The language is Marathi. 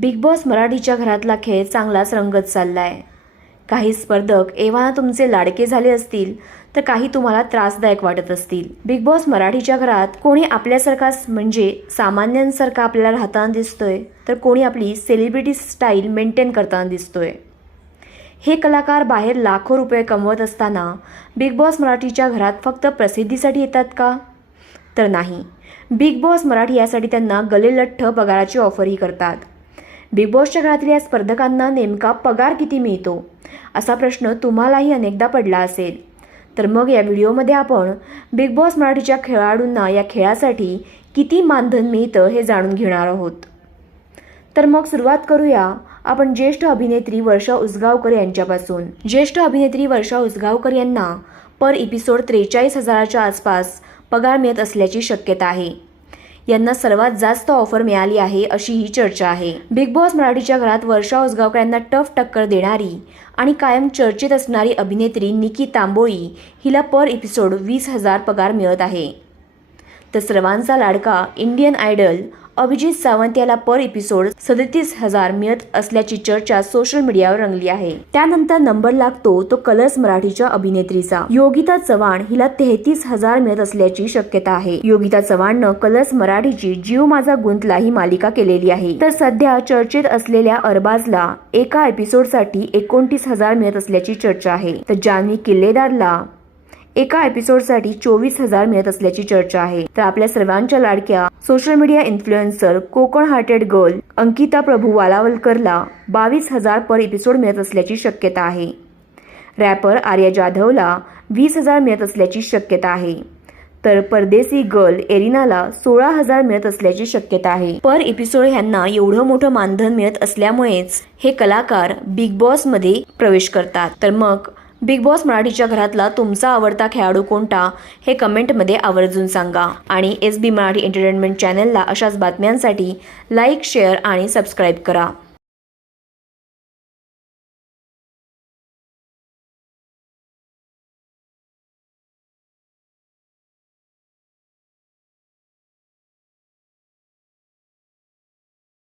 बिग बॉस मराठीच्या घरातला खेळ चांगलाच रंगत आहे काही स्पर्धक एव्हा तुमचे लाडके झाले असतील तर काही तुम्हाला त्रासदायक वाटत असतील. बिग बॉस मराठीच्या घरात कोणी आपल्यासारखाच म्हणजे सामान्यांसारखा आपल्याला राहताना दिसतोय तर कोणी आपली सेलिब्रिटी स्टाईल मेंटेन करताना दिसतोय. हे कलाकार बाहेर लाखो रुपये कमवत असताना बिग बॉस मराठीच्या घरात फक्त प्रसिद्धीसाठी येतात का? तर नाही. बिग बॉस मराठी यासाठी त्यांना गलेलठ्ठ पगाराची ऑफरही करतात. बिग बॉसच्या घरातील या स्पर्धकांना नेमका पगार किती मिळतो? असा प्रश्न तुम्हालाही अनेकदा पडला असेल. तर मग या व्हिडिओमध्ये आपण बिग बॉस मराठीच्या खेळाडूंना या खेळासाठी किती मानधन मिळतं हे जाणून घेणार आहोत. तर मग सुरुवात करूया आपण ज्येष्ठ अभिनेत्री वर्षा उसगावकर यांच्यापासून. ज्येष्ठ अभिनेत्री वर्षा उसगावकर यांना पर एपिसोड त्रेचाळीस हजाराच्या आसपास पगार मिळत असल्याची शक्यता आहे. यांना सर्वात जास्त ऑफर मिळाली आहे अशी ही चर्चा आहे. बिग बॉस मराठीच्या घरात वर्षा उसगावकर यांना टफ टक्कर देणारी आणि कायम चर्चेत असणारी अभिनेत्री निकी तांबोळी हिला पर एपिसोड वीस हजार पगार मिळत आहे. तर सर्वांचा लाडका इंडियन आयडल अभिजित सावंत याला पर एपिसोड सदतीस हजार मिळत असल्याची चर्चा सोशल मीडियावर रंगली आहे. त्यानंतर नंबर लागतो तो कलर्स मराठीच्या अभिनेत्रीचा. योगिता चव्हाण हिला तेहतीस हजार मिळत असल्याची शक्यता आहे. योगिता चव्हाणनं कलर्स मराठीची जीव माझा गुंतला ही मालिका केलेली आहे. तर सध्या चर्चेत असलेल्या अरबाजला एका एपिसोडसाठी एकोणतीस हजार मिळत असल्याची चर्चा आहे. तर जान्हवी किल्लेदारला एका एपिसोडसाठी चोवीस हजार मिळत असल्याची चर्चा आहे. तर आपल्या सर्वांच्या लाडक्या social media influencer Konkan hearted girl Ankita Prabhu वालावलकरला बावीस हजार पर एपिसोड मिळत असल्याची शक्यता आहे. रॅपर आर्या जाधवला वीस हजार मिळत असल्याची शक्यता आहे. तर परदेसी गर्ल एरिनाला सोळा हजार मिळत असल्याची शक्यता आहे. पर एपिसोड ह्यांना एवढं मोठं मानधन मिळत असल्यामुळेच हे कलाकार बिग बॉसमध्ये प्रवेश करतात. तर मग बिग बॉस मराठीच्या घरातला तुमचा आवडता खेळाडू कोणता? हे कमेंटमध्ये आवर्जून सांगा. आणि एस बी मराठी एंटरटेनमेंट चॅनलला अशाच बातम्यांसाठी लाईक शेअर आणि सबस्क्राईब करा.